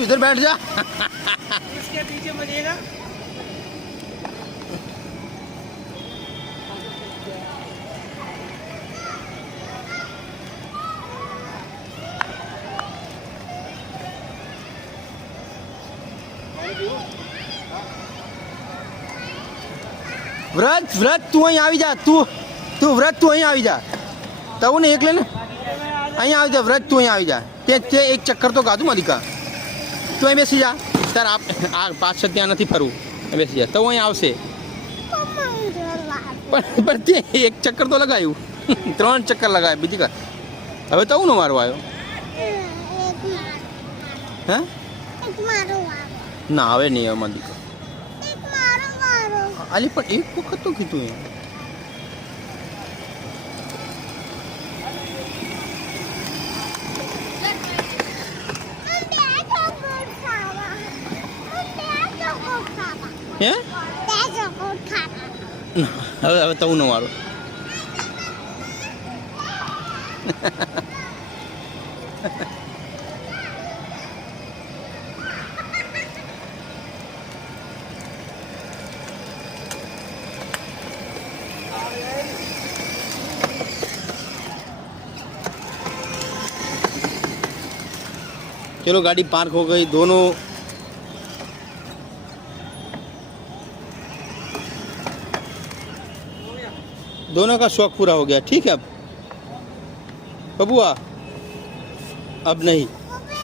तू इधर बैठ जा। उसके पीछे बनेगा। व्रत व्रत तू અહીં આવી જા, તું વ્રત તું અહીં આવી જા, તવું ને એકલે ને અહીં આવી જા, વ્રત તું અહીં આવી જા, તે એક ચક્કર તો કાઢું મલિકા, તું અહીં બેસી જા, તાર આ પાછળ ત્યાં નથી ફરવું, બેસી જા, તો અહીં આવશે, પણ તે એક ચક્કર તો લગાવ્યું, 3 ચક્કર લગાવ્યા, બીજી કા હવે તવું નો મારવા આવ્યો, હે ના હવે નહીં, હવે મલિકા અલી પણ એક વખત તો કીધું એમ હે હવે તો ન મારો चलो गाड़ी पार्क हो गई, दोनों का शौक पूरा हो गया। ठीक है अब बबुआ अब नहीं।